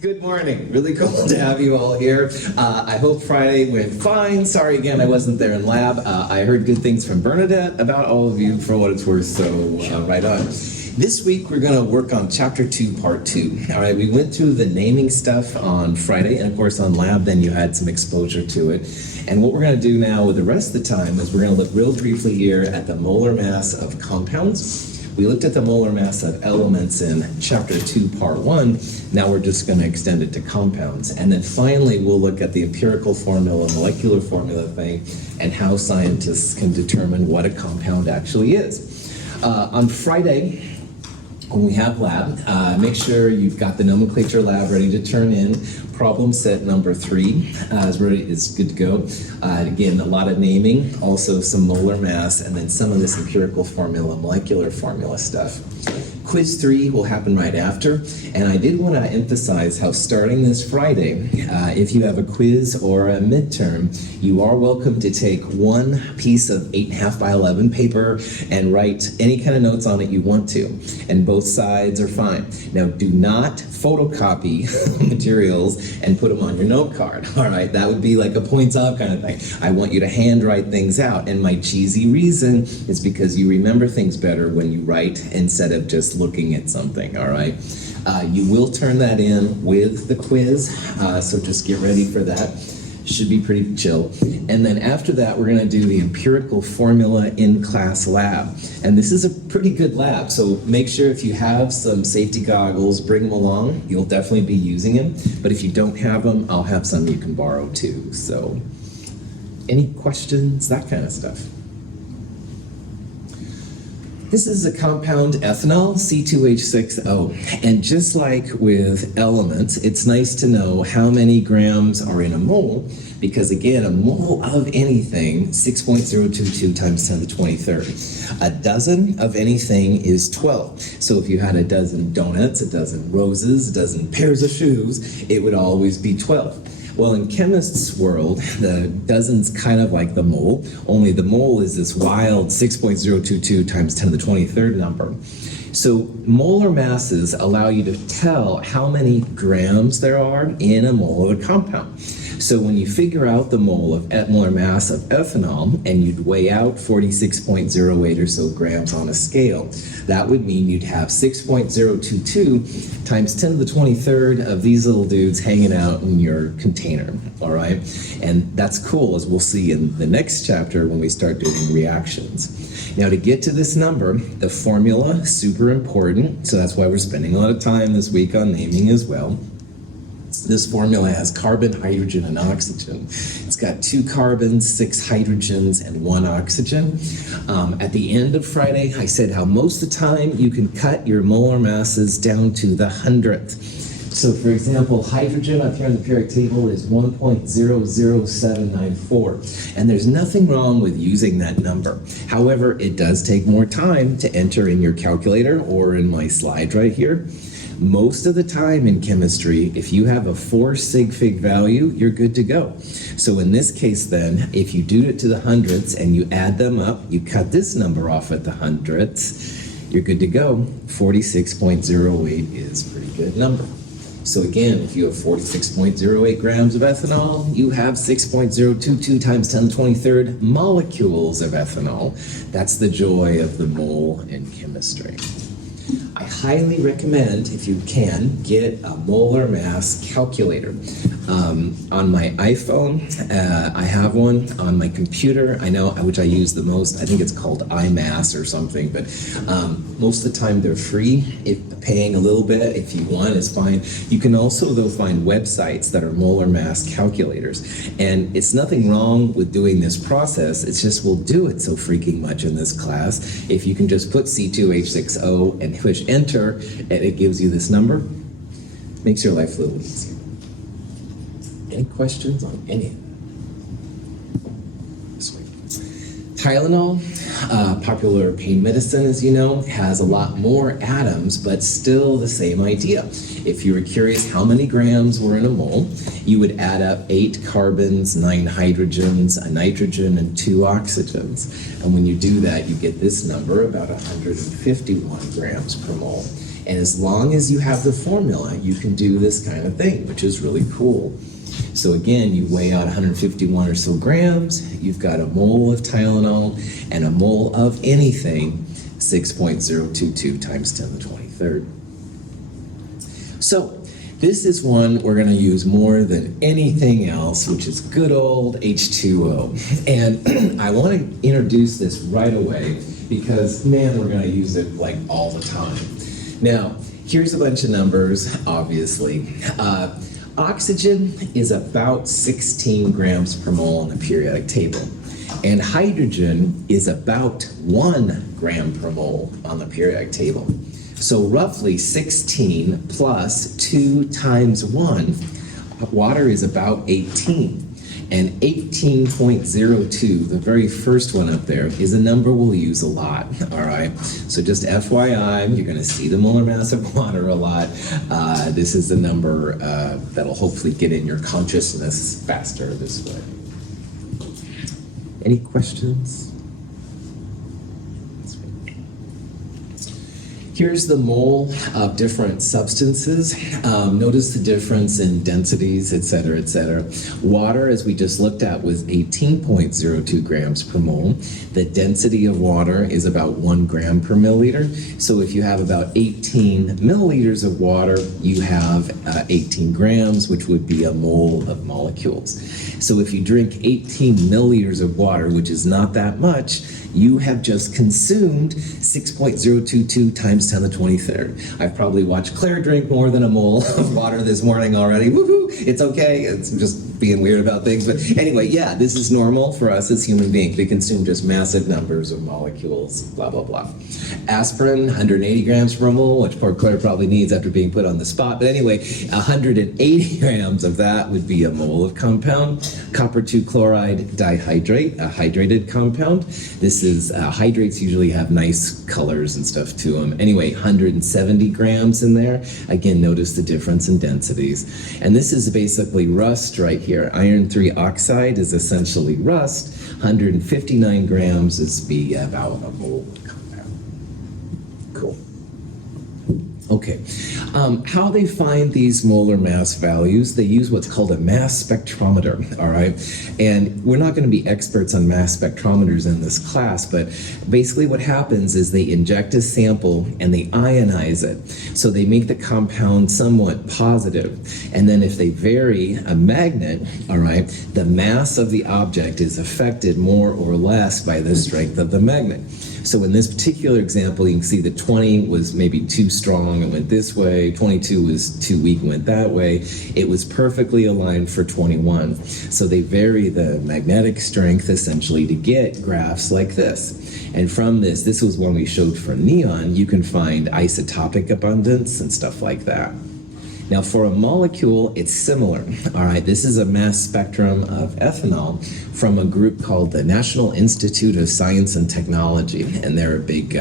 Good morning. Really cool to have you all here. I hope Friday went fine. Sorry again, I wasn't there in lab. I heard good things from Bernadette about all of you for what it's worth, so right on. This week we're going to work on Chapter 2, Part 2. All right, we went through the naming stuff on Friday, and of course on lab then you had some exposure to it. And what we're going to do now with the rest of the time is we're going to look real briefly here at the molar mass of compounds. We looked at the molar mass of elements in Chapter 2, Part 1. Now we're just going to extend it to compounds. And then finally, we'll look at the empirical formula, molecular formula thing, and how scientists can determine what a compound actually is. On Friday, when we have lab, make sure you've got the nomenclature lab ready to turn in. Problem set number 3 is good to go. Again, a lot of naming, also some molar mass, and then some of this empirical formula, molecular formula stuff. Quiz 3 will happen right after, and I did want to emphasize how starting this Friday, if you have a quiz or a midterm, you are welcome to take one piece of 8.5 by 11 paper and write any kind of notes on it you want to, and both sides are fine. Now, do not photocopy materials and put them on your note card, all right? That would be like a points off kind of thing. I want you to handwrite things out, and my cheesy reason is because you remember things better when you write instead of just looking at something, all right? You will turn that in with the quiz, so just get ready for that. Should be pretty chill. And then after that, we're going to do the empirical formula in class lab. And this is a pretty good lab, so make sure if you have some safety goggles, bring them along. You'll definitely be using them. But if you don't have them, I'll have some you can borrow too. So any questions, that kind of stuff. This is a compound ethanol, C2H6O. And just like with elements, it's nice to know how many grams are in a mole, because again, a mole of anything, 6.022 times 10 to the 23rd. A dozen of anything is 12. So if you had a dozen donuts, a dozen roses, a dozen pairs of shoes, it would always be 12. Well, in chemists' world, the dozen's kind of like the mole, only the mole is this wild 6.022 times 10 to the 23rd number. So molar masses allow you to tell how many grams there are in a mole of a compound. So when you figure out the molar mass of ethanol and you'd weigh out 46.08 or so grams on a scale, that would mean you'd have 6.022 times 10 to the 23rd of these little dudes hanging out in your container, all right? And that's cool, as we'll see in the next chapter when we start doing reactions. Now, to get to this number, the formula, super important, so that's why we're spending a lot of time this week on naming as well. This formula has carbon, hydrogen, and oxygen. It's got 2 carbons, 6 hydrogens, and 1 oxygen. At the end of Friday, I said how most of the time you can cut your molar masses down to the hundredth. So for example, hydrogen up here on the periodic table is 1.00794, and there's nothing wrong with using that number. However, it does take more time to enter in your calculator or in my slide right here. Most of the time in chemistry, if you have a 4 sig fig value, you're good to go. So in this case then, if you do it to the hundredths and you add them up, you cut this number off at the hundredths, you're good to go. 46.08 is a pretty good number. So again, if you have 46.08 grams of ethanol, you have 6.022 times 10 to the 23rd molecules of ethanol. That's the joy of the mole in chemistry. I highly recommend, if you can, get a molar mass calculator. On my iPhone, I have one. On my computer, I know which I use the most. I think it's called iMass or something, but most of the time they're free. Paying a little bit if you want is fine. You can also, though, find websites that are molar mass calculators. And it's nothing wrong with doing this process. It's just we'll do it so freaking much in this class. If you can just put C2H6O and push enter, and it gives you this number, makes your life a little easier. Any questions on any of it? This way. Tylenol, popular pain medicine, as you know, has a lot more atoms, but still the same idea. If you were curious how many grams were in a mole, you would add up 8 carbons, 9 hydrogens, a nitrogen, and 2 oxygens. And when you do that, you get this number, about 151 grams per mole. And as long as you have the formula, you can do this kind of thing, which is really cool. So again, you weigh out 151 or so grams, you've got a mole of Tylenol, and a mole of anything, 6.022 times 10 to the 23rd. So this is one we're going to use more than anything else, which is good old H2O. And I want to introduce this right away because, man, we're going to use it like all the time. Now, here's a bunch of numbers, obviously. Oxygen is about 16 grams per mole on the periodic table, and hydrogen is about 1 gram per mole on the periodic table. So roughly 16 plus 2 times 1, water is about 18. And 18.02, the very first one up there, is a number we'll use a lot, all right? So just FYI, you're gonna see the molar mass of water a lot. This is the number that'll hopefully get in your consciousness faster this way. Any questions? Here's the mole of different substances. Notice the difference in densities, et cetera, et cetera. Water, as we just looked at, was 18.02 grams per mole. The density of water is about 1 gram per milliliter. So if you have about 18 milliliters of water, you have 18 grams, which would be a mole of molecules. So if you drink 18 milliliters of water, which is not that much, you have just consumed 6.022 times 10 to the 23rd. I've probably watched Claire drink more than a mole of water this morning already. Woohoo! It's okay. It's just being weird about things. But anyway, yeah, this is normal for us as human beings. We consume just massive numbers of molecules, blah, blah, blah. Aspirin, 180 grams per mole, which poor Claire probably needs after being put on the spot. But anyway, 180 grams of that would be a mole of compound. Copper 2 chloride dihydrate, a hydrated compound. This is, hydrates usually have nice colors and stuff to them. Anyway, 170 grams in there. Again, notice the difference in densities. And this is basically rust right here. Iron 3 oxide is essentially rust. 159 grams is be about a mole compound. Cool. Okay, how they find these molar mass values, they use what's called a mass spectrometer, all right? And we're not going to be experts on mass spectrometers in this class, but basically what happens is they inject a sample and they ionize it. So they make the compound somewhat positive. And then if they vary a magnet, all right, the mass of the object is affected more or less by the strength of the magnet. So in this particular example, you can see that 20 was maybe too strong and went this way, 22 was too weak and went that way. It was perfectly aligned for 21. So they vary the magnetic strength essentially to get graphs like this. And from this was one we showed for neon, you can find isotopic abundance and stuff like that. Now for a molecule, it's similar. All right, this is a mass spectrum of ethanol from a group called the National Institute of Science and Technology, and they're big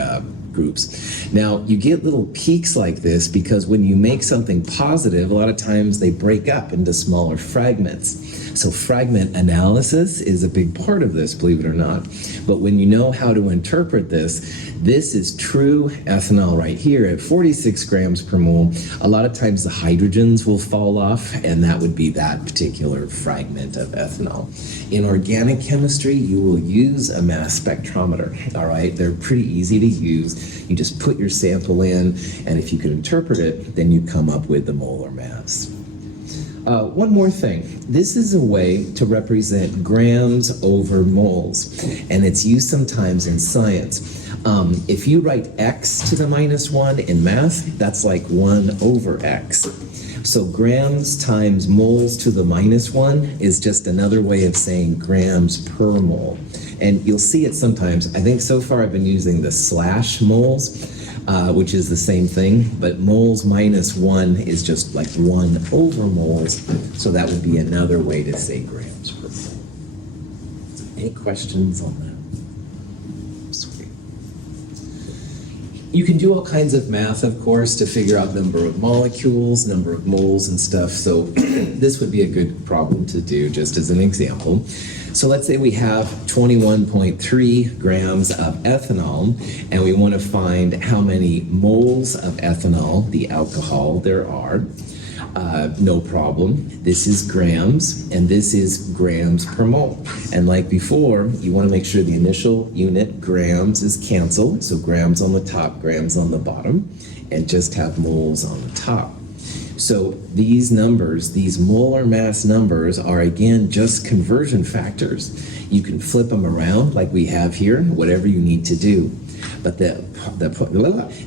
groups. Now, you get little peaks like this because when you make something positive, a lot of times they break up into smaller fragments. So fragment analysis is a big part of this, believe it or not. But when you know how to interpret this is true ethanol right here at 46 grams per mole. A lot of times the hydrogens will fall off, and that would be that particular fragment of ethanol. In organic chemistry, you will use a mass spectrometer, all right? They're pretty easy to use. You just put your sample in, and if you can interpret it, then you come up with the molar mass. One more thing. This is a way to represent grams over moles, and it's used sometimes in science. If you write x to the -1 in math, that's like 1 over x. So grams times moles to the -1 is just another way of saying grams per mole. And you'll see it sometimes. I think so far I've been using the slash moles, which is the same thing, but moles -1 is just like 1 over moles, so that would be another way to say grams per mole. Any questions on that? Sweet. You can do all kinds of math, of course, to figure out number of molecules, number of moles and stuff. So this would be a good problem to do just as an example. So let's say we have 21.3 grams of ethanol, and we want to find how many moles of ethanol, the alcohol, there are. No problem. This is grams, and this is grams per mole. And like before, you want to make sure the initial unit, grams, is canceled. So grams on the top, grams on the bottom, and just have moles on the top. So these numbers, these molar mass numbers, are again just conversion factors. You can flip them around like we have here, whatever you need to do. But the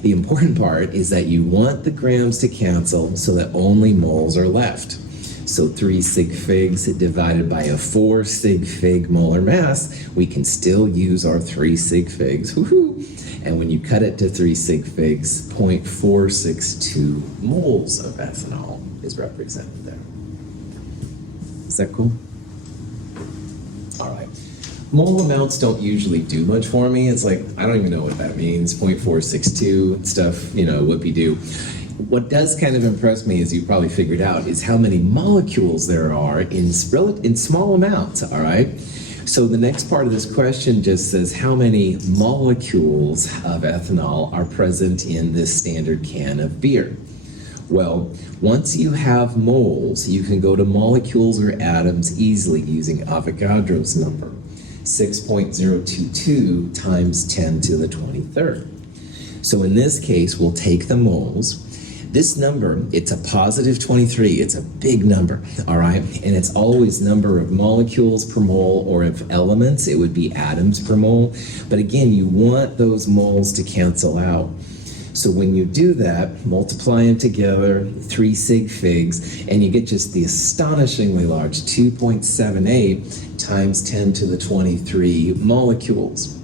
important part is that you want the grams to cancel so that only moles are left. So 3 sig figs divided by a 4 sig fig molar mass, we can still use our 3 sig figs. Woohoo! And when you cut it to 3 sig figs, 0.462 moles of ethanol is represented there. Is that cool? All right. Mole amounts don't usually do much for me. It's like, I don't even know what that means, 0.462 stuff, whoopee-doo. What does kind of impress me, as you probably figured out, is how many molecules there are in small amounts, all right? So the next part of this question just says how many molecules of ethanol are present in this standard can of beer. Well, once you have moles, you can go to molecules or atoms easily using Avogadro's number, 6.022 times 10 to the 23rd. So in this case, we'll take the moles. This number, it's a positive 23. It's a big number, all right? And it's always number of molecules per mole, or if elements, it would be atoms per mole. But again, you want those moles to cancel out. So when you do that, multiply them together, 3 sig figs, and you get just the astonishingly large 2.78 times 10 to the 23 molecules.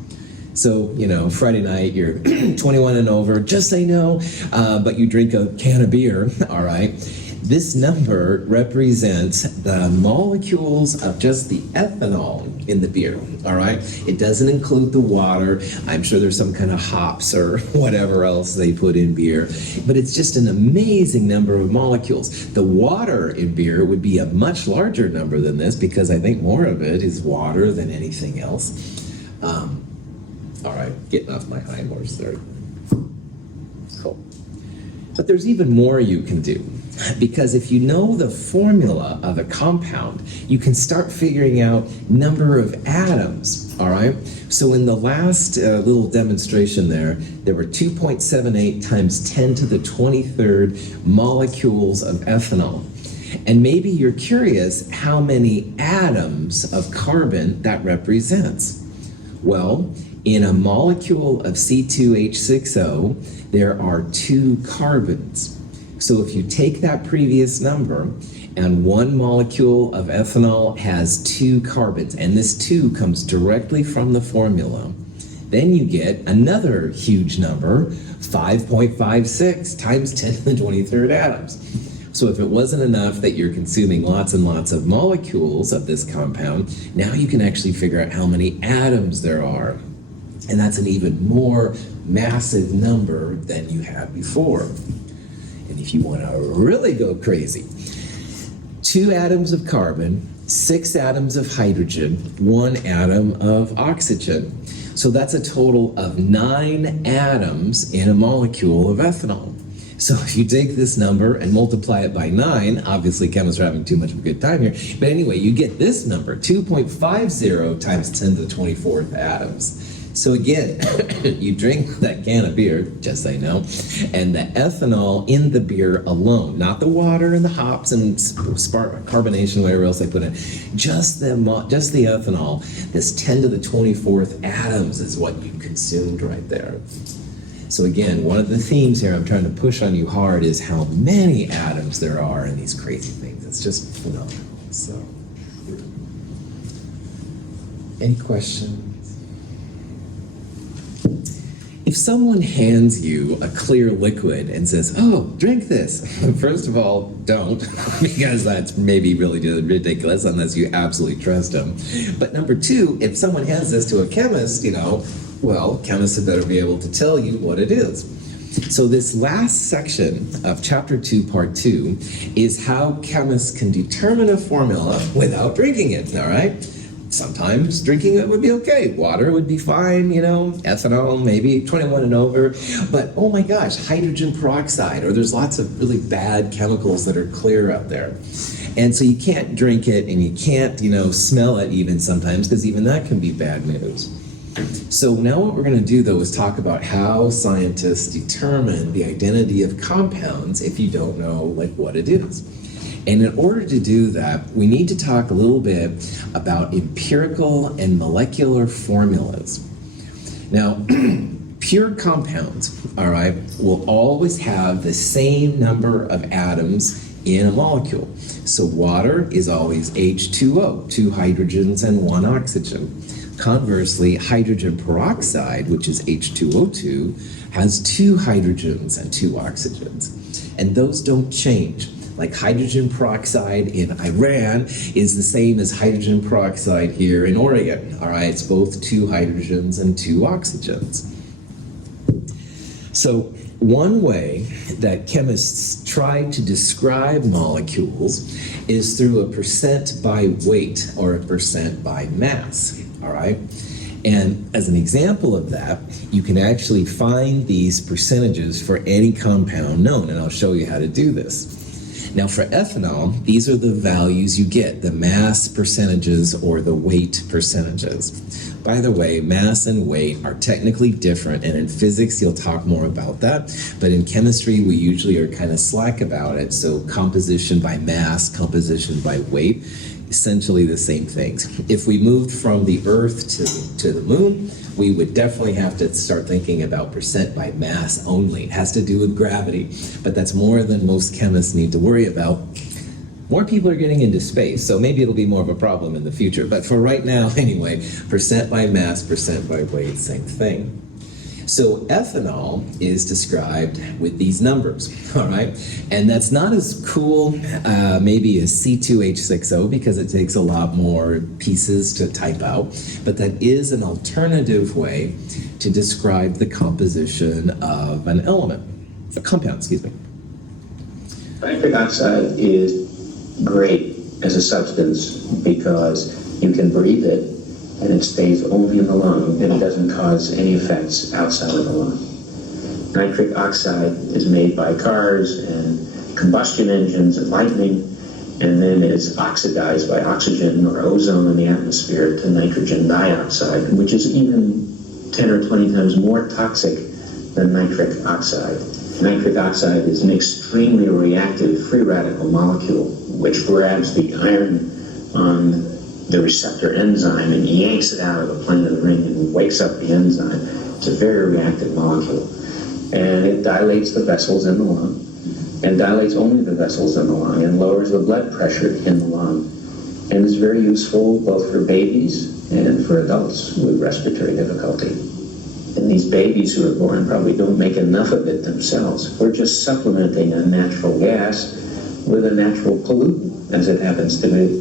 So, Friday night, you're 21 and over, just say no, but you drink a can of beer, all right? This number represents the molecules of just the ethanol in the beer, all right? It doesn't include the water. I'm sure there's some kind of hops or whatever else they put in beer, but it's just an amazing number of molecules. The water in beer would be a much larger number than this because I think more of it is water than anything else. All right, getting off my high horse there. Cool. But there's even more you can do. Because if you know the formula of a compound, you can start figuring out number of atoms, all right? So in the last little demonstration there were 2.78 times 10 to the 23rd molecules of ethanol. And maybe you're curious how many atoms of carbon that represents. Well, in a molecule of C2H6O, there are 2 carbons. So if you take that previous number, and one molecule of ethanol has 2 carbons, and this 2 comes directly from the formula, then you get another huge number, 5.56 times 10 to the 23rd atoms. So if it wasn't enough that you're consuming lots and lots of molecules of this compound, now you can actually figure out how many atoms there are. And that's an even more massive number than you had before. And if you want to really go crazy, 2 atoms of carbon, 6 atoms of hydrogen, 1 atom of oxygen. So that's a total of 9 atoms in a molecule of ethanol. So if you take this number and multiply it by 9, obviously chemists are having too much of a good time here, but anyway, you get this number, 2.50 times 10 to the 24th atoms. So again, you drink that can of beer, just so you know, and the ethanol in the beer alone, not the water and the hops and carbonation, whatever else they put in, just the ethanol, this 10 to the 24th atoms is what you consumed right there. So again, one of the themes here I'm trying to push on you hard is how many atoms there are in these crazy things. It's just phenomenal. So, any questions? If someone hands you a clear liquid and says, oh, drink this, first of all, don't, because that's maybe really ridiculous unless you absolutely trust them. But number 2, if someone hands this to a chemist, Well, chemists had better be able to tell you what it is. So this last section of Chapter 2, Part 2, is how chemists can determine a formula without drinking it, all right? Sometimes drinking it would be okay. Water would be fine, ethanol, maybe 21 and over. But, oh my gosh, hydrogen peroxide, or there's lots of really bad chemicals that are clear out there. And so you can't drink it, and you can't, smell it even sometimes, because even that can be bad news. So now what we're going to do, though, is talk about how scientists determine the identity of compounds if you don't know, what it is. And in order to do that, we need to talk a little bit about empirical and molecular formulas. Now, pure compounds, all right, will always have the same number of atoms in a molecule. So water is always H2O, 2 hydrogens and 1 oxygen. Conversely, hydrogen peroxide, which is H2O2, has 2 hydrogens and 2 oxygens. And those don't change. Like hydrogen peroxide in Iran is the same as hydrogen peroxide here in Oregon. All right, it's both 2 hydrogens and 2 oxygens. So one way that chemists try to describe molecules is through a percent by weight or a percent by mass. All right. And as an example of that, you can actually find these percentages for any compound known, and I'll show you how to do this. Now for ethanol, these are the values you get, the mass percentages or the weight percentages. By the way, mass and weight are technically different, and in physics you'll talk more about that, but in chemistry we usually are kind of slack about it, so composition by mass, composition by weight, essentially the same things. If we moved from the Earth to the moon, we would definitely have to start thinking about percent by mass only. It has to do with gravity, but that's more than most chemists need to worry about. More people are getting into space, so maybe it'll be more of a problem in the future. But for right now, anyway, percent by mass, percent by weight, same thing. So ethanol is described with these numbers, all right? And that's not as cool maybe as C2H6O because it takes a lot more pieces to type out, but that is an alternative way to describe the composition of an element, a compound, excuse me. Nitric oxide is great as a substance because you can breathe it and it stays only in the lung and it doesn't cause any effects outside of the lung. Nitric oxide is made by cars and combustion engines and lightning, and then is oxidized by oxygen or ozone in the atmosphere to nitrogen dioxide, which is even 10 or 20 times more toxic than nitric oxide. Nitric oxide is an extremely reactive free radical molecule which grabs the iron on the receptor enzyme and yanks it out of the plane of the ring and wakes up the enzyme. It's a very reactive molecule. And it dilates the vessels in the lung, and dilates only the vessels in the lung, and lowers the blood pressure in the lung. And it's very useful both for babies and for adults with respiratory difficulty. And these babies who are born probably don't make enough of it themselves. We're just supplementing a natural gas with a natural pollutant, as it happens to be.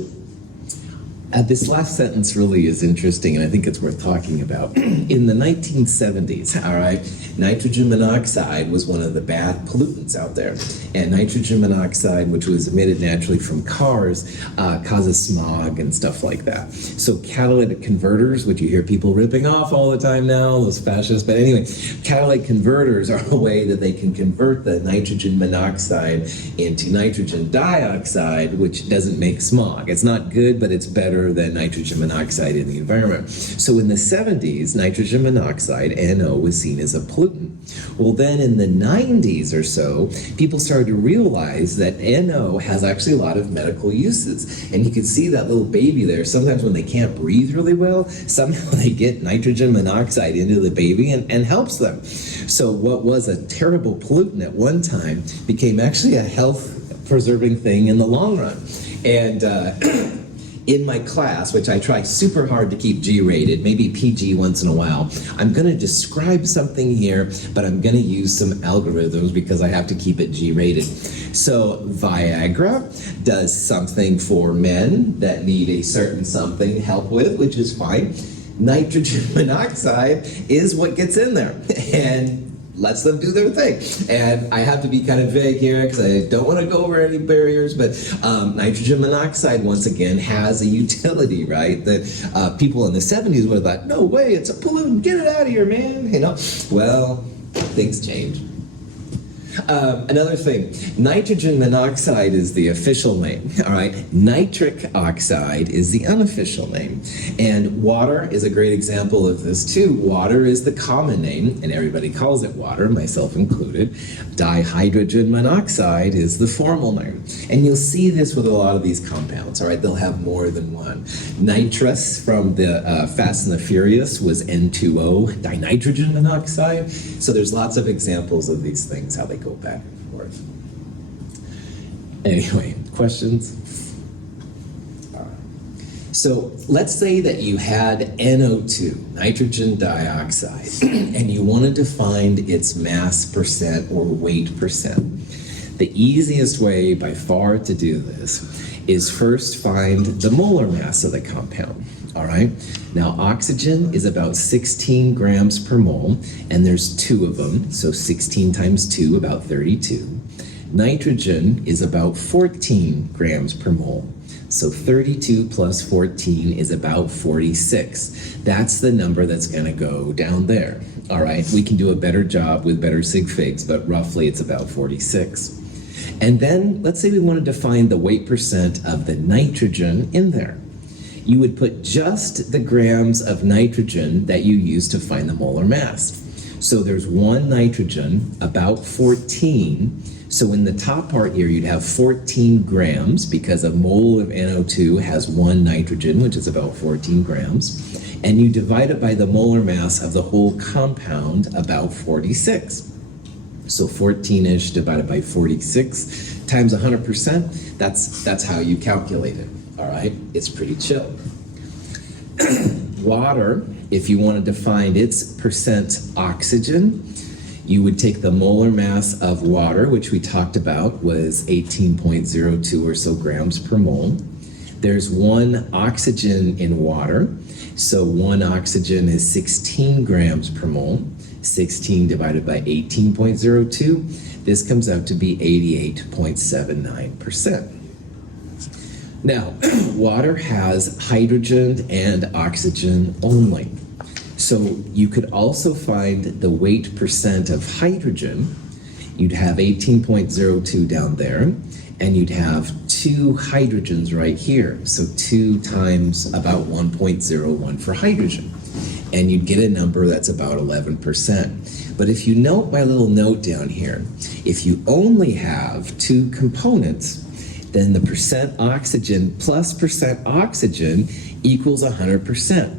This last sentence really is interesting, and I think it's worth talking about. In the 1970s, all right, nitrogen monoxide was one of the bad pollutants out there. And nitrogen monoxide, which was emitted naturally from cars, causes smog and stuff like that. So catalytic converters, which you hear people ripping off all the time now, those fascists, but anyway, catalytic converters are a way that they can convert the nitrogen monoxide into nitrogen dioxide, which doesn't make smog. It's not good, but it's better than nitrogen monoxide in the environment. So in the 70s, nitrogen monoxide, NO, was seen as a pollutant. Well, then in the 90s or so, people started to realize that NO has actually a lot of medical uses. And you can see that little baby there. Sometimes when they can't breathe really well, somehow they get nitrogen monoxide into the baby and helps them. So what was a terrible pollutant at one time became actually a health-preserving thing in the long run. And in my class, which I try super hard to keep G-rated, maybe PG once in a while, I'm going to describe something here, but I'm going to use some algorithms because I have to keep it G-rated. So Viagra does something for men that need a certain something help with, which is fine. Nitrogen monoxide is what gets in there and lets them do their thing. And I have to be kind of vague here because I don't want to go over any barriers, but nitrogen monoxide, once again, has a utility, right? That people in the 70s would have thought, no way, it's a pollutant, get it out of here, man. You know, well, things change. Another thing, nitrogen monoxide is the official name, all right? Nitric oxide is the unofficial name. And water is a great example of this too. Water is the common name, and everybody calls it water, myself included. Dihydrogen monoxide is the formal name. And you'll see this with a lot of these compounds, all right? They'll have more than one. Nitrous from the Fast and the Furious was N2O, dinitrogen monoxide. So there's lots of examples of these things, how they go back and forth. Anyway, questions? All right. So let's say that you had NO2, nitrogen dioxide, and you wanted to find its mass percent or weight percent. The easiest way by far to do this is first find the molar mass of the compound. All right. Now, oxygen is about 16 grams per mole, and there's two of them, so 16 times 2, about 32. Nitrogen is about 14 grams per mole, so 32 plus 14 is about 46. That's the number that's going to go down there. All right. We can do a better job with better sig figs, but roughly it's about 46. And then let's say we wanted to find the weight percent of the nitrogen in there. You would put just the grams of nitrogen that you use to find the molar mass. So there's one nitrogen, about 14. So in the top part here, you'd have 14 grams because a mole of NO2 has one nitrogen, which is about 14 grams. And you divide it by the molar mass of the whole compound, about 46. So 14-ish divided by 46 times 100%, that's how you calculate it. All right, it's pretty chill. Water, if you wanted to find its percent oxygen, you would take the molar mass of water, which we talked about was 18.02 or so grams per mole. There's one oxygen in water, so one oxygen is 16 grams per mole. 16 divided by 18.02, this comes out to be 88.79%. Now, water has hydrogen and oxygen only. So you could also find the weight percent of hydrogen. You'd have 18.02 down there, and you'd have two hydrogens right here. So 2 times about 1.01 for hydrogen. And you'd get a number that's about 11%. But if you note my little note down here, if you only have two components, then the percent oxygen plus percent oxygen equals 100%.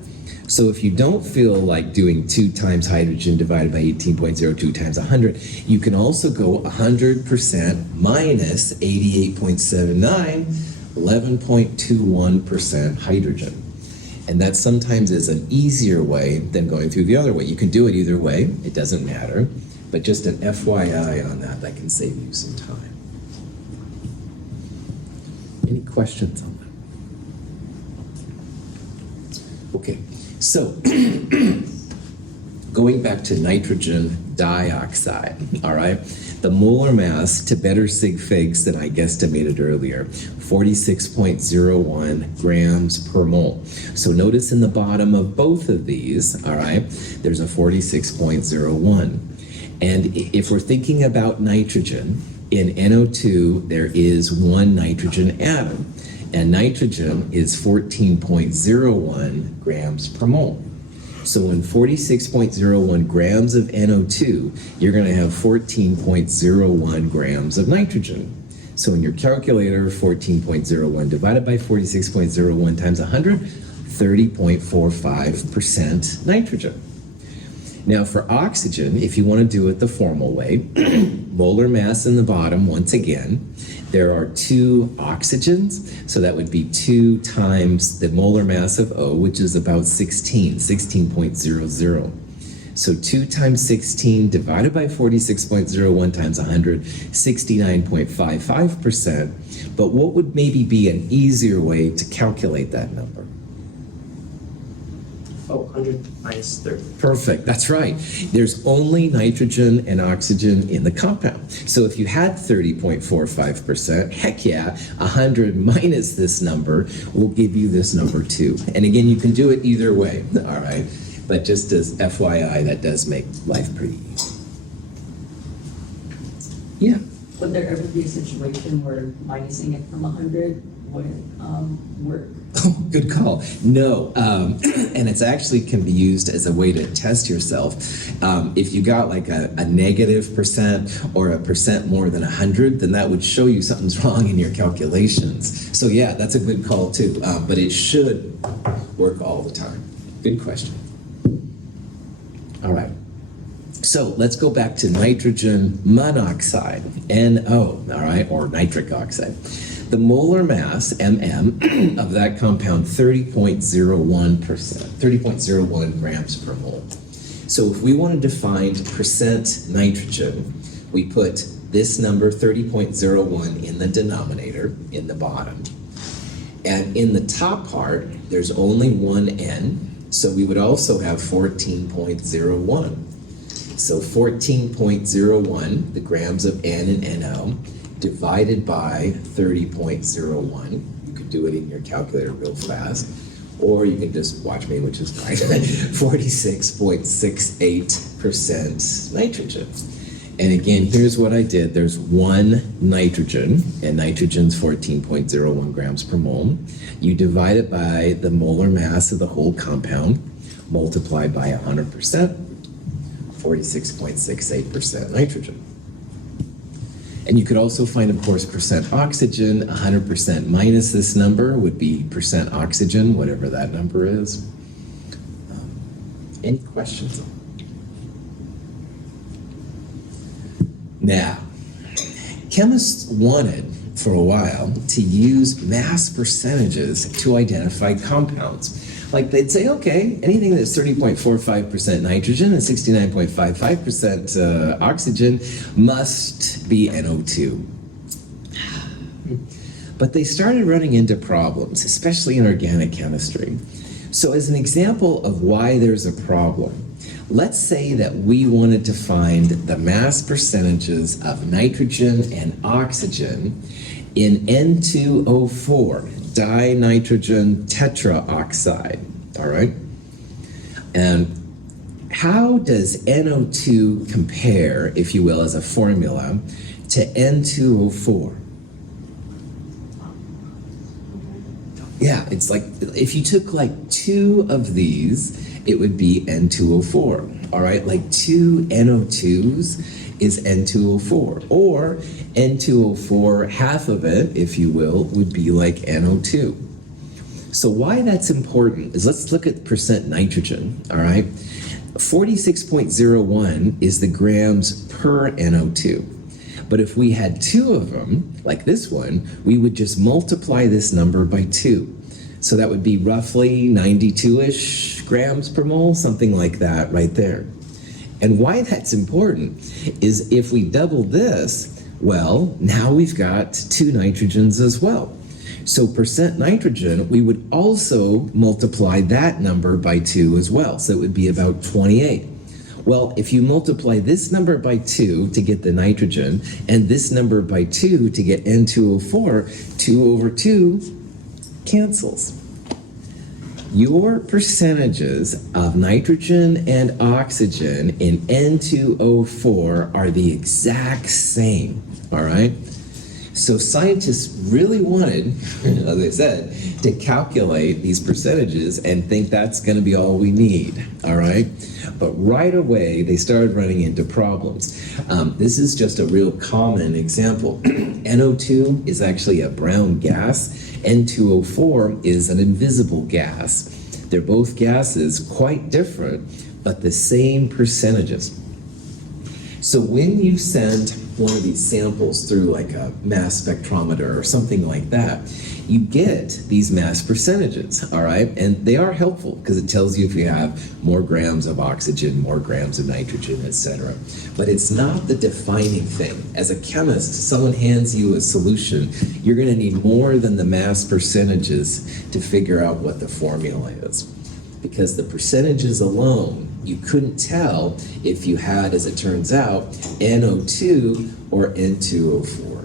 So if you don't feel like doing 2 times hydrogen divided by 18.02 times 100, you can also go 100% minus 88.79, 11.21% hydrogen. And that sometimes is an easier way than going through the other way. You can do it either way, it doesn't matter, but just an FYI on that can save you some time. Any questions on that? Okay, so going back to nitrogen dioxide, all right? The molar mass to better sig figs than I guesstimated earlier, 46.01 grams per mole. So notice in the bottom of both of these, all right, there's a 46.01. And if we're thinking about nitrogen, in NO2, there is one nitrogen atom, and nitrogen is 14.01 grams per mole. So in 46.01 grams of NO2, you're going to have 14.01 grams of nitrogen. So in your calculator, 14.01 divided by 46.01 times 100, 30.45% nitrogen. Now for oxygen, if you want to do it the formal way, molar mass in the bottom, once again, there are two oxygens, so that would be 2 times the molar mass of O, which is about 16.00. So 2 times 16 divided by 46.01 times 100, 69.55%. But what would maybe be an easier way to calculate that number? Oh, 100 minus 30. Perfect, that's right. There's only nitrogen and oxygen in the compound. So if you had 30.45%, heck yeah, 100 minus this number will give you this number too. And again, you can do it either way, all right? But just as FYI, that does make life pretty easy. Yeah. Would there ever be a situation where minusing it from 100 would work? Oh, good call. No, and it's actually can be used as a way to test yourself. If you got like a negative percent or a percent more than 100, then that would show you something's wrong in your calculations. So yeah, that's a good call too, but it should work all the time. Good question. All right. So let's go back to nitrogen monoxide, NO, all right, or nitric oxide. The molar mass, MM, of that compound, 30.01%, 30.01 grams per mole. So if we wanted to find percent nitrogen, we put this number, 30.01, in the denominator, in the bottom. And in the top part, there's only one N, so we would also have 14.01. So 14.01, the grams of N and NO, divided by 30.01. You could do it in your calculator real fast, or you can just watch me, which is fine. 46.68% nitrogen. And again, here's what I did. There's one nitrogen, and nitrogen's 14.01 grams per mole. You divide it by the molar mass of the whole compound, multiplied by 100%, 46.68% nitrogen. And you could also find, of course, percent oxygen. 100% minus this number would be percent oxygen, whatever that number is. Any questions? Now, chemists wanted for a while to use mass percentages to identify compounds. Like they'd say, okay, anything that's 30.45% nitrogen and 69.55% oxygen must be NO2. But they started running into problems, especially in organic chemistry. So as an example of why there's a problem, let's say that we wanted to find the mass percentages of nitrogen and oxygen in N2O4, dinitrogen tetraoxide, all right? And how does NO2 compare, if you will, as a formula to N2O4? Yeah, it's like, if you took like two of these, it would be N2O4, all right? Like two NO2s is N2O4, or N2O4, half of it, if you will, would be like NO2. So why that's important is let's look at percent nitrogen, all right? 46.01 is the grams per NO2. But if we had two of them, like this one, we would just multiply this number by 2. So that would be roughly 92-ish grams per mole, something like that right there. And why that's important is if we double this, well, now we've got two nitrogens as well. So percent nitrogen, we would also multiply that number by 2 as well. So it would be about 28. Well, if you multiply this number by 2 to get the nitrogen, and this number by 2 to get N2O4, 2 over 2 cancels. Your percentages of nitrogen and oxygen in N2O4 are the exact same, all right? So scientists really wanted, as I said, to calculate these percentages and think that's going to be all we need, all right? But right away, they started running into problems. This is just a real common example. NO2 is actually a brown gas. N2O4 is an invisible gas. They're both gases, quite different, but the same percentages. So when you send one of these samples through like a mass spectrometer or something like that, you get these mass percentages, all right? And they are helpful because it tells you if you have more grams of oxygen, more grams of nitrogen, etc. But it's not the defining thing. As a chemist, someone hands you a solution, you're going to need more than the mass percentages to figure out what the formula is. because the percentages alone, you couldn't tell if you had, as it turns out, NO2 or N2O4.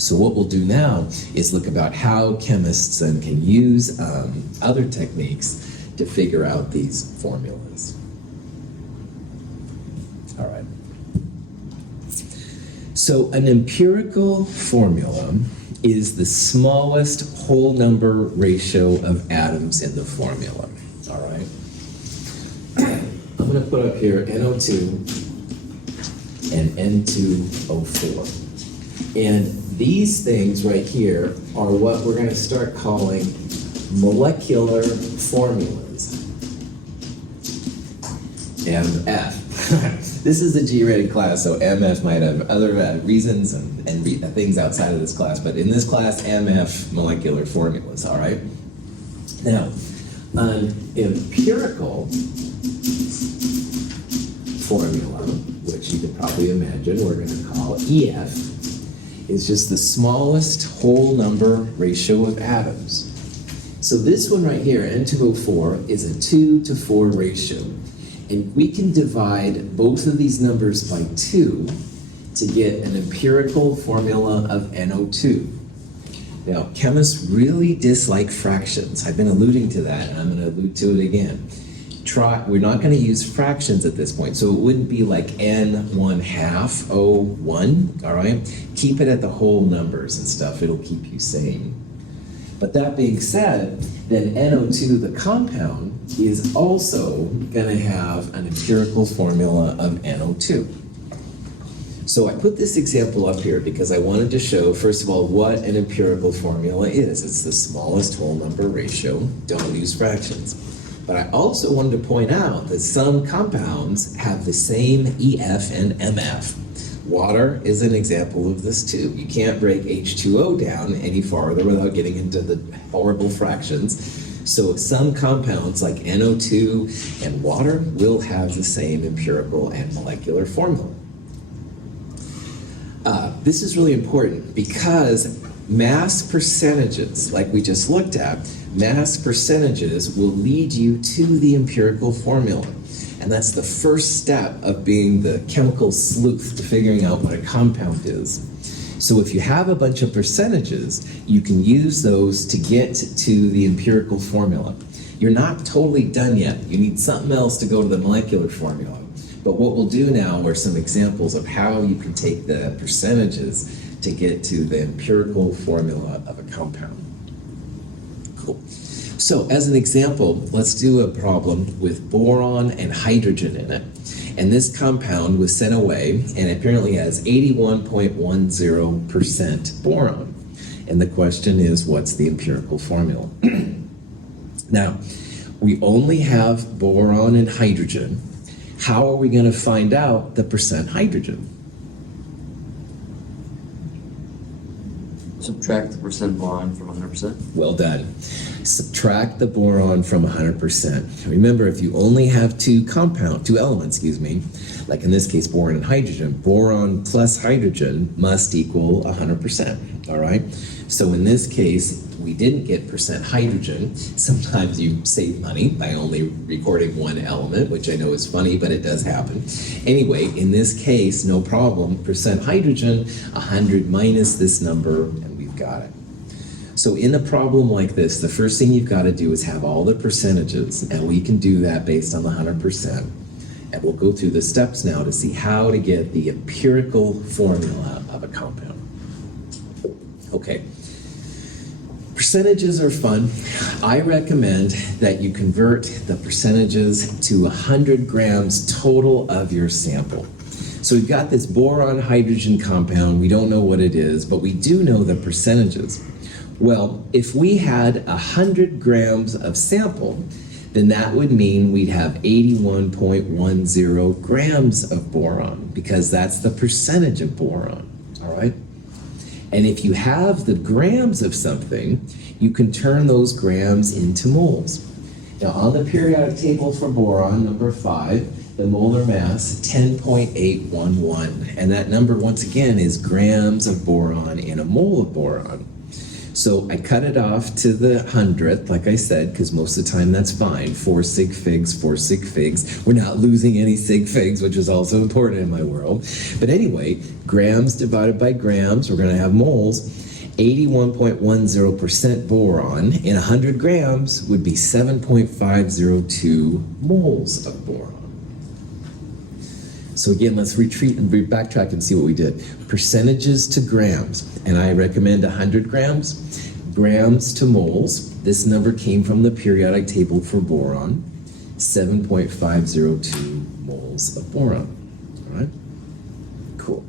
So what we'll do now is look about how chemists then can use other techniques to figure out these formulas. All right. So an empirical formula is the smallest whole number ratio of atoms in the formula. All right. I'm going to put up here NO2 and N2O4. And these things right here are what we're going to start calling molecular formulas. MF. This is a G-rated class, so MF might have other reasons and things outside of this class, but in this class, MF, molecular formulas, all right? Now, an empirical formula, which you could probably imagine we're going to call EF, is just the smallest whole number ratio of atoms. So this one right here, N2O4, is a 2-to-4 ratio. And we can divide both of these numbers by 2 to get an empirical formula of NO2. Now, chemists really dislike fractions. I've been alluding to that, and I'm going to allude to it again. We're not going to use fractions at this point, so it wouldn't be like N1/2 O1, all right? Keep it at the whole numbers and stuff. It'll keep you sane. But that being said, then NO2, the compound, is also going to have an empirical formula of NO2. So I put this example up here because I wanted to show, first of all, what an empirical formula is. It's the smallest whole number ratio. Don't use fractions. But I also wanted to point out that some compounds have the same EF and MF. Water is an example of this too. You can't break H2O down any farther without getting into the horrible fractions. So some compounds like NO2 and water will have the same empirical and molecular formula. This is really important because mass percentages, like we just looked at, mass percentages will lead you to the empirical formula. And that's the first step of being the chemical sleuth to figuring out what a compound is. So if you have a bunch of percentages, you can use those to get to the empirical formula. You're not totally done yet. You need something else to go to the molecular formula. But what we'll do now are some examples of how you can take the percentages to get to the empirical formula of a compound. Cool. So as an example, let's do a problem with boron and hydrogen in it. And this compound was sent away and apparently has 81.10% boron. And the question is, what's the empirical formula? Now, we only have boron and hydrogen. How are we going to find out the percent hydrogen? Subtract the percent boron from 100%. Well done. Subtract the boron from 100%. Remember, if you only have two elements, like in this case, boron and hydrogen, boron plus hydrogen must equal 100%, all right? So in this case, we didn't get percent hydrogen. Sometimes you save money by only recording one element, which I know is funny, but it does happen. Anyway, in this case, no problem. Percent hydrogen, 100 minus this number, and we've got it. So in a problem like this, the first thing you've got to do is have all the percentages, and we can do that based on the 100%. And we'll go through the steps now to see how to get the empirical formula of a compound. Okay. Percentages are fun. I recommend that you convert the percentages to 100 grams total of your sample. So we've got this boron hydrogen compound. We don't know what it is, but we do know the percentages. Well, if we had 100 grams of sample, then that would mean we'd have 81.10 grams of boron, because that's the percentage of boron, all right? And if you have the grams of something, you can turn those grams into moles. Now, on the periodic table for boron, number 5, the molar mass, 10.811. And that number, once again, is grams of boron in a mole of boron. So I cut it off to the 100th, like I said, because most of the time that's fine. 4 sig figs, 4 sig figs. We're not losing any sig figs, which is also important in my world. But anyway, grams divided by grams, we're going to have moles. 81.10% boron in 100 grams would be 7.502 moles of boron. So again, let's retreat and backtrack and see what we did. Percentages to grams, and I recommend 100 grams. Grams to moles, this number came from the periodic table for boron, 7.502 moles of boron. All right, cool.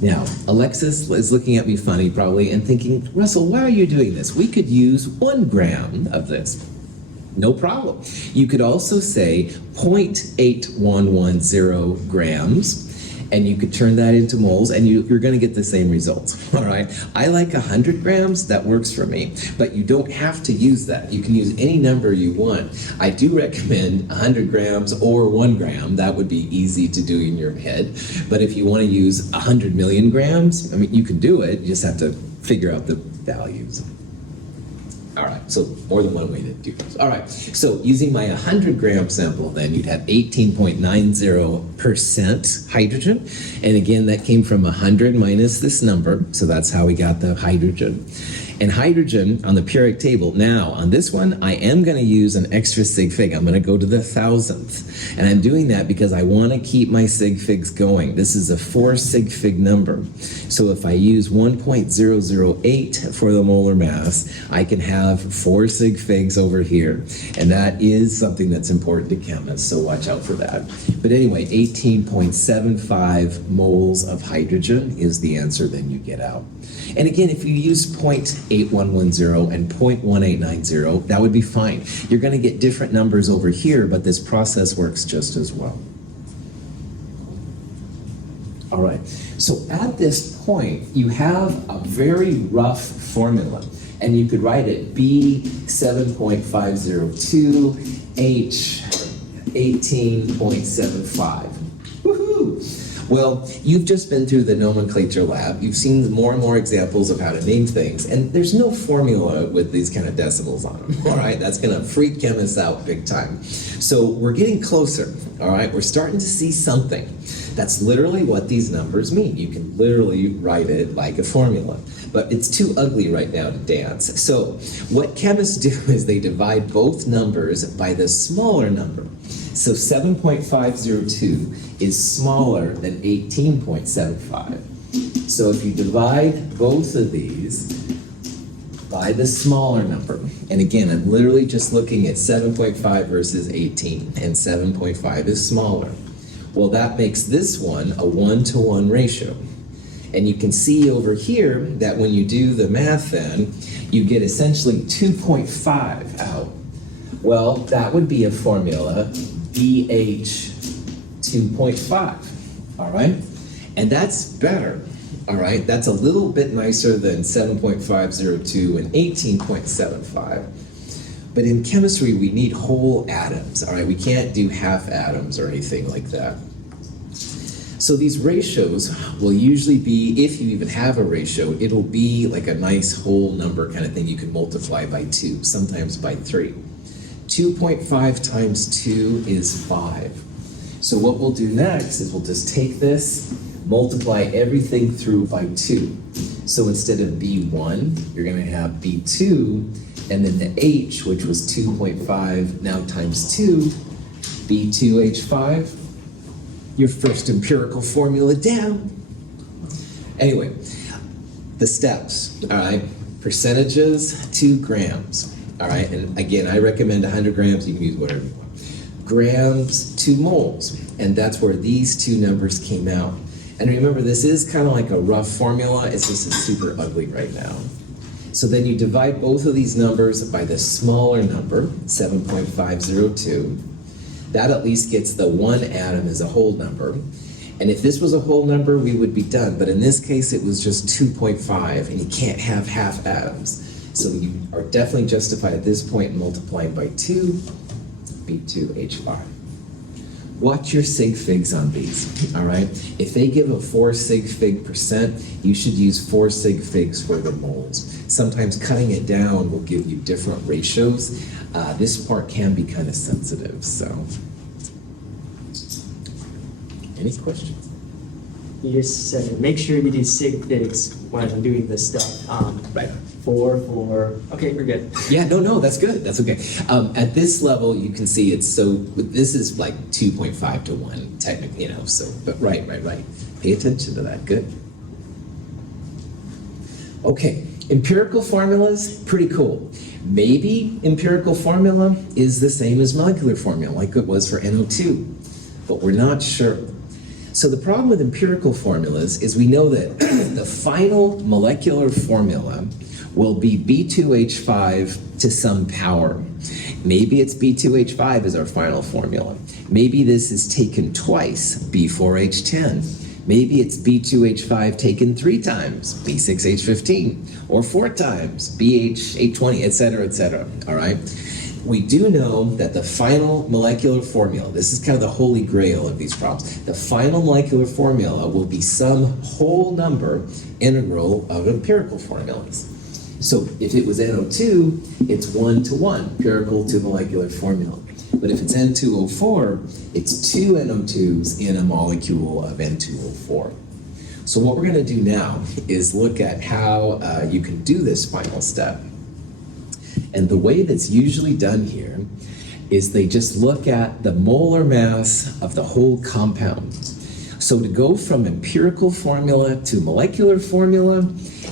Now, Alexis is looking at me funny probably and thinking, Russell, why are you doing this? We could use 1 gram of this. No problem. You could also say 0.8110 grams, and you could turn that into moles, and you're going to get the same results. All right. I like 100 grams. That works for me. But you don't have to use that. You can use any number you want. I do recommend 100 grams or 1 gram. That would be easy to do in your head. But if you want to use 100 million grams, I mean, you can do it. You just have to figure out the values. All right, so more than one way to do this. All right, so using my 100 gram sample, then you'd have 18.90% hydrogen. And again, that came from 100 minus this number, so that's how we got the hydrogen. And hydrogen on the periodic table, now on this one, I am going to use an extra sig fig. I'm going to go to the 1000th. And I'm doing that because I want to keep my sig figs going. This is a 4 sig fig number. So if I use 1.008 for the molar mass, I can have 4 sig figs over here. And that is something that's important to chemists, so watch out for that. But anyway, 18.75 moles of hydrogen is the answer then you get out. And again, if you use 0.8110 and 0.1890, that would be fine. You're going to get different numbers over here, but this process works just as well. All right, so at this point, you have a very rough formula, and you could write it B7.502, H 18.75. Woohoo! Well, you've just been through the nomenclature lab. You've seen more and more examples of how to name things, and there's no formula with these kind of decimals on them, all right? That's gonna freak chemists out big time. So we're getting closer, all right? We're starting to see something. That's literally what these numbers mean. You can literally write it like a formula, but it's too ugly right now to dance. So what chemists do is they divide both numbers by the smaller number. So 7.502 is smaller than 18.75. So if you divide both of these by the smaller number, and again, I'm literally just looking at 7.5 versus 18, and 7.5 is smaller. Well, that makes this one a 1-to-1 ratio. And you can see over here that when you do the math then, you get essentially 2.5 out. Well, that would be a formula, BH 2.5, all right? And that's better, all right? That's a little bit nicer than 7.502 and 18.75. But in chemistry, we need whole atoms, all right? We can't do half atoms or anything like that. So these ratios will usually be, if you even have a ratio, it'll be like a nice whole number kind of thing you can multiply by 2, sometimes by 3. 2.5 times 2 is 5. So what we'll do next is we'll just take this, multiply everything through by 2. So instead of B1, you're going to have B2, and then the H, which was 2.5, now times 2, B2H5. Your first empirical formula down. Anyway, the steps, all right? Percentages to grams, all right? And again, I recommend 100 grams. You can use whatever you want. Grams to moles, and that's where these two numbers came out. And remember, this is kind of like a rough formula. It's just super ugly right now. So then you divide both of these numbers by the smaller number, 7.502. That at least gets the one atom as a whole number. And if this was a whole number, we would be done. But in this case, it was just 2.5, and you can't have half atoms. So you are definitely justified at this point in multiplying by 2, B2H5. watch your sig figs on these, all right? If they give a 4 sig fig percent, you should use 4 sig figs for the moles. Sometimes cutting it down will give you different ratios. This part can be kind of sensitive, so. Any questions? You just said, make sure you do sig figs when doing this stuff. Right. 4, okay, we're good. Yeah, no, that's good. That's okay. At this level, you can see it's so. This is like 2.5 to 1, technically, So, but right. Pay attention to that. Good. Okay, empirical formulas, pretty cool. Maybe empirical formula is the same as molecular formula, like it was for NO2, but we're not sure. So the problem with empirical formulas is we know that the final molecular formula will be B2H5 to some power. Maybe it's B2H5 as our final formula. Maybe this is taken twice, B4H10. Maybe it's B2H5 taken 3 times, B6H15, or 4 times, BH820, etc., all right? We do know that the final molecular formula, this is kind of the holy grail of these problems, the final molecular formula will be some whole number integral of empirical formulas. So if it was NO2, it's 1-to-1, empirical to molecular formula. But if it's N2O4, it's 2 NO2s in a molecule of N2O4. So what we're going to do now is look at how you can do this final step. And the way that's usually done here is they just look at the molar mass of the whole compound. So to go from empirical formula to molecular formula,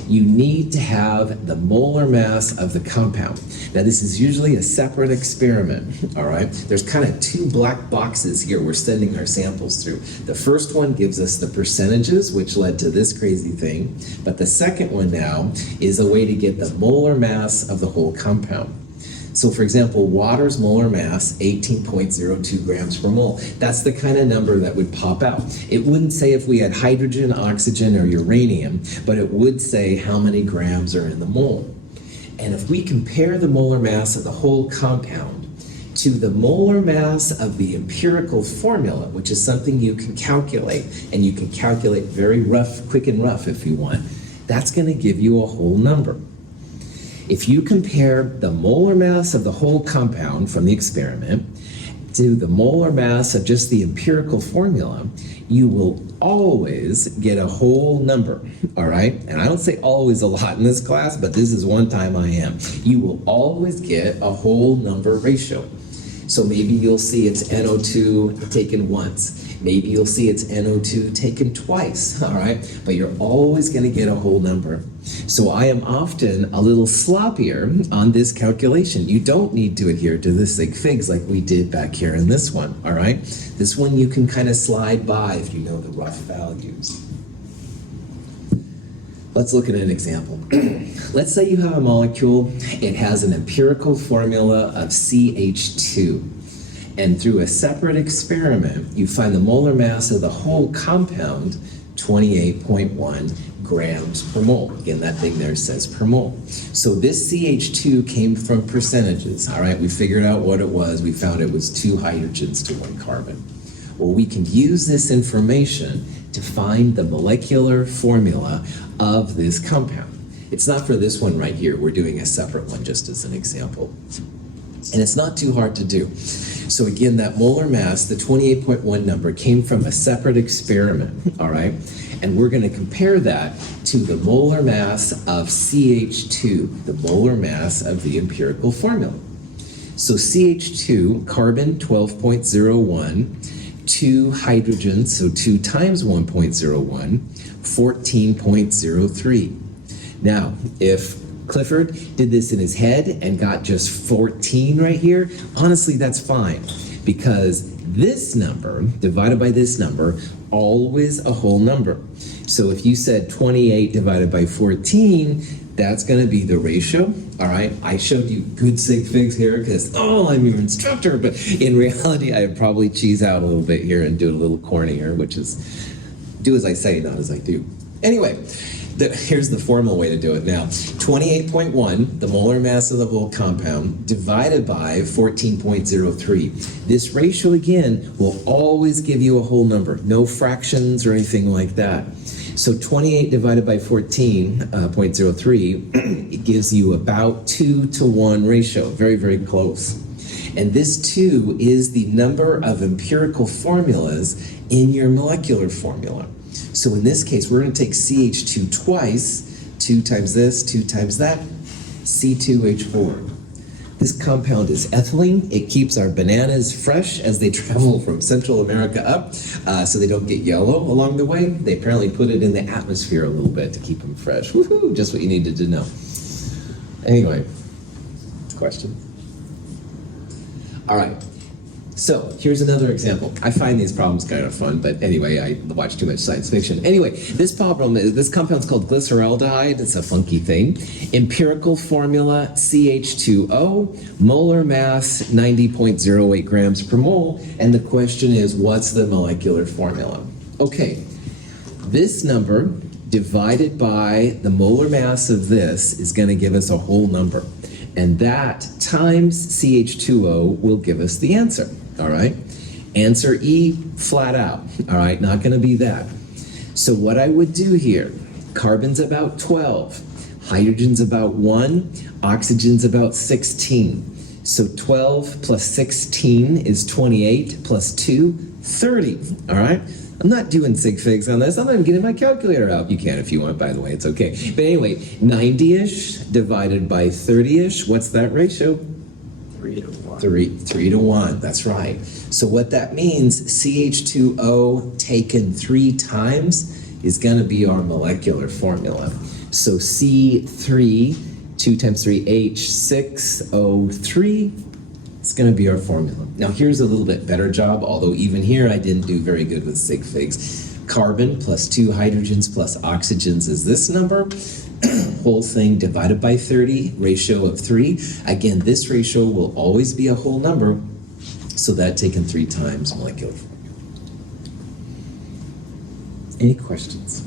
you need to have the molar mass of the compound. Now this is usually a separate experiment, all right? There's kind of 2 black boxes here we're sending our samples through. The first one gives us the percentages, which led to this crazy thing. But the second one now is a way to get the molar mass of the whole compound. So for example, water's molar mass, 18.02 grams per mole. That's the kind of number that would pop out. It wouldn't say if we had hydrogen, oxygen, or uranium, but it would say how many grams are in the mole. And if we compare the molar mass of the whole compound to the molar mass of the empirical formula, which is something you can calculate, and you can calculate very rough, quick and rough if you want, that's going to give you a whole number. If you compare the molar mass of the whole compound from the experiment to the molar mass of just the empirical formula, you will always get a whole number, all right? And I don't say always a lot in this class, but this is one time I am. You will always get a whole number ratio. So maybe you'll see it's NO2 taken once. Maybe you'll see it's NO2 taken twice, all right? But you're always going to get a whole number. So I am often a little sloppier on this calculation. You don't need to adhere to the sig figs like we did back here in this one, all right? This one you can kind of slide by if you know the rough values. Let's look at an example. Let's say you have a molecule. It has an empirical formula of CH2. And through a separate experiment, you find the molar mass of the whole compound, 28.1 grams per mole. Again, that thing there says per mole. So this CH2 came from percentages, all right? We figured out what it was. We found it was 2 hydrogens to 1 carbon. Well, we can use this information to find the molecular formula of this compound. It's not for this one right here. We're doing a separate one just as an example. And it's not too hard to do. So again, that molar mass, the 28.1 number, came from a separate experiment, all right? And we're going to compare that to the molar mass of CH2, the molar mass of the empirical formula. So CH2, carbon 12.01, 2 hydrogens, so 2 times 1.01, 14.03. Now, if Clifford did this in his head and got just 14 right here, honestly, that's fine, because this number divided by this number, always a whole number. So if you said 28 divided by 14, that's going to be the ratio, all right? I showed you good sig figs here because, oh, I'm your instructor, but in reality, I'd probably cheese out a little bit here and do it a little cornier, which is do as I say, not as I do. Anyway, Here's the formal way to do it now. 28.1, the molar mass of the whole compound, divided by 14.03. This ratio, again, will always give you a whole number. No fractions or anything like that. So 28 divided by 14.03, it gives you about 2-to-1 ratio. Very, very close. And this 2 is the number of empirical formulas in your molecular formula. So in this case, we're going to take CH2 twice, 2 times this, 2 times that, C2H4. This compound is ethylene. It keeps our bananas fresh as they travel from Central America up, so they don't get yellow along the way. They apparently put it in the atmosphere a little bit to keep them fresh. Woohoo! Just what you needed to know. Anyway, question? All right. So here's another example. I find these problems kind of fun, but anyway, I watch too much science fiction. Anyway, this compound's called glyceraldehyde. It's a funky thing. Empirical formula CH2O, molar mass 90.08 grams per mole, and the question is, what's the molecular formula? Okay, this number divided by the molar mass of this is going to give us a whole number. And that times CH2O will give us the answer, all right? Answer E, flat out, all right? Not gonna be that. So what I would do here, carbon's about 12, hydrogen's about 1, oxygen's about 16. So 12 plus 16 is 28, plus 2, 30, all right? I'm not doing sig figs on this. I'm not even getting my calculator out. You can if you want, by the way. It's okay. But anyway, 90-ish divided by 30-ish. What's that ratio? 3-to-1. 3-to-1. That's right. So what that means, CH2O taken 3 times is going to be our molecular formula. So C3, 2 times 3, H6O3. It's going to be our formula. Now here's a little bit better job, although even here I didn't do very good with sig figs. Carbon plus 2 hydrogens plus oxygens is this number. Whole thing divided by 30, ratio of 3. Again, this ratio will always be a whole number, so that taken 3 times molecular formula. Any questions?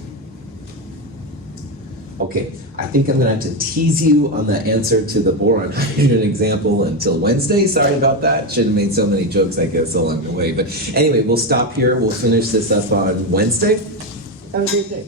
Okay, I think I'm going to have to tease you on the answer to the boron hydrogen example until Wednesday. Sorry about that. Should have made so many jokes, I guess, along the way. But anyway, we'll stop here. We'll finish this up on Wednesday. Have a great day.